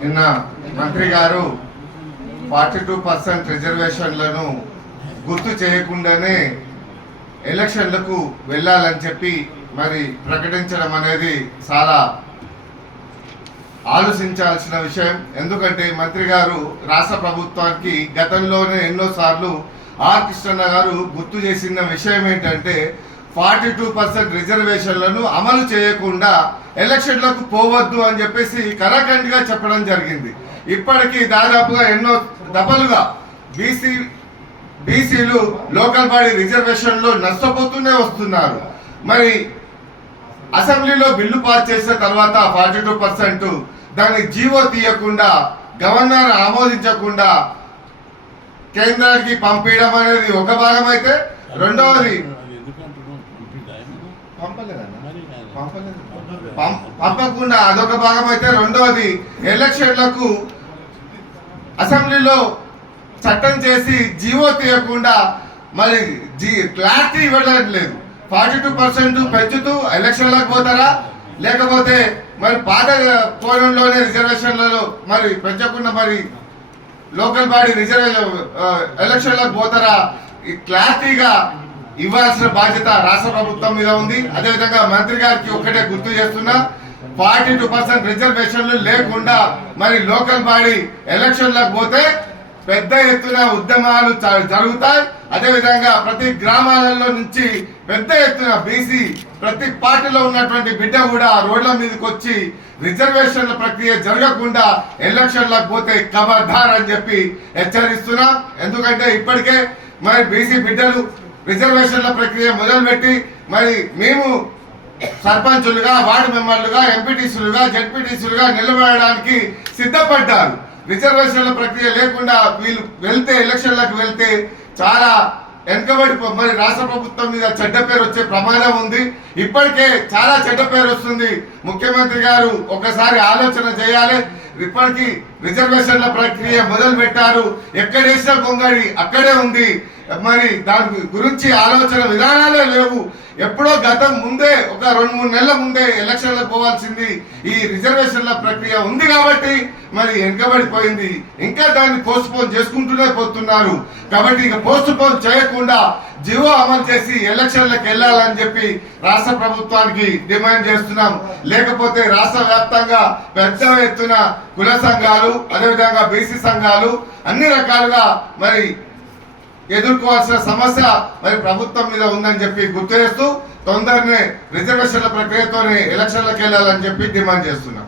నిన్న మంత్రి గారు ఫార్టీ టూ పర్సెంట్ రిజర్వేషన్లను గుర్తు చేయకుండానే ఎలక్షన్లకు వెళ్ళాలని చెప్పి మరి ప్రకటించడం అనేది చాలా ఆలోచించాల్సిన విషయం. ఎందుకంటే మంత్రి గారు రాష్ట్ర ప్రభుత్వానికి గతంలోనే ఎన్నోసార్లు ఆర్ కృష్ణన్న గారు గుర్తు చేసిన విషయం ఏంటంటే ఫార్టీ టూ పర్సెంట్ రిజర్వేషన్లను అమలు చేయకుండా ఎలక్షన్లకు పోవద్దు అని చెప్పేసి కరాఖండిగా చెప్పడం జరిగింది. ఇప్పటికీ దాదాపుగా ఎన్నో దఫలుగా బీసీ బీసీలు లోకల్ బాడీ రిజర్వేషన్లో నష్టపోతూనే వస్తున్నారు. మరి అసెంబ్లీలో బిల్లు పాస్ చేసిన తర్వాత ఫార్టీ టూ పర్సెంట్ దాన్ని జీవో తీయకుండా గవర్నర్ ఆమోదించకుండా కేంద్రానికి పంపించడం అనేది ఒక భాగం అయితే రెండవది పంపకుండా అదొక భాగం అయితే రెండవది ఎలక్షన్లకు అసెంబ్లీలో చట్టం చేసి జీవో తీయకుండా మరి జీ క్లారిటీ ఇవ్వడం లేదు. ఫార్టీ టూ పర్సెంట్ పెంచుతూ ఎలక్షన్లకు పోతారా? లేకపోతే మరి పాత పోలంలోనే రిజర్వేషన్లలో మరి పెంచకుండా మరి లోకల్ బాడీ రిజర్వేషన్ ఎలక్షన్లకు పోతారా? ఈ క్లారిటీగా ఇవ్వాల్సిన బాధ్యత రాష్ట్ర ప్రభుత్వం మీద ఉంది. అదేవిధంగా మంత్రి గారికి ఒక్కటే గుర్తు చేస్తున్నా ఫార్టీ టూ పర్సెంట్ రిజర్వేషన్లు లేకుండా మరి లోకల్ బాడీ ఎలక్షన్లకు పోతే పెద్ద ఎత్తున ఉద్యమాలు జరుగుతాయి. అదేవిధంగా ప్రతి గ్రామాలలో నుంచి పెద్ద ఎత్తున బీసీ ప్రతి పార్టీలో ఉన్నటువంటి బిడ్డ కూడా రోడ్ల మీదకి వచ్చి రిజర్వేషన్ల ప్రక్రియ జరగకుండా ఎలక్షన్లకు పోతే కబర్ధార్ అని చెప్పి హెచ్చరిస్తున్నాం. ఎందుకంటే ఇప్పటికే మరి బీసీ బిడ్డలు రిజర్వేషన్ల ప్రక్రియ మొదలుపెట్టి మరి మేము సర్పంచులుగా వార్డు మెంబర్లుగా ఎంపీటీసీలుగా జడ్పీటీసీలుగా నిలబడడానికి సిద్ధపడ్డారు. రిజర్వేషన్ల ప్రక్రియ లేకుండా వీళ్ళు వెళ్తే ఎలక్షన్లకు వెళ్తే చాలా వెనుకబడి మరి రాష్ట్ర ప్రభుత్వం మీద చెడ్డ పేరు వచ్చే ప్రమాదం ఉంది. ఇప్పటికే చాలా చెడ్డ పేరు వస్తుంది. ముఖ్యమంత్రి గారు ఒకసారి ఆలోచన చేయాలి. ఇప్పటికీ రిజర్వేషన్ల ప్రక్రియ మొదలు పెట్టారు ఎక్కడేసిన కొంగడి అక్కడే ఉంది. మరి దాని గురించి ఆలోచన విధానాలే లేవు. ఎప్పుడో గతం ముందే ఒక రెండు మూడు నెలల ముందే ఎలక్షన్లకు పోవాల్సింది ఈ రిజర్వేషన్ల ప్రక్రియ ఉంది కాబట్టి మరి వెనుకబడిపోయింది. ఇంకా దాన్ని పోస్ట్ పోన్ చేసుకుంటూనే పోతున్నారు. కాబట్టి ఇక పోస్ట్ పోన్ చేయకుండా జివో అమలు చేసి ఎలక్షన్లకు వెళ్ళాలని చెప్పి రాష్ట్ర ప్రభుత్వానికి డిమాండ్ చేస్తున్నాం. లేకపోతే రాష్ట్ర వ్యాప్తంగా పెద్ద ఎత్తున కుల సంఘాలు అదేవిధంగా బీసీ సంఘాలు అన్ని రకాలుగా మరి ఎదుర్కోవాల్సిన సమస్య మరి ప్రభుత్వం మీద ఉందని చెప్పి గుర్తు చేస్తూ తొందరనే రిజర్వేషన్ల ప్రక్రియతోనే ఎలక్షన్లకు వెళ్ళాలని చెప్పి డిమాండ్ చేస్తున్నాం.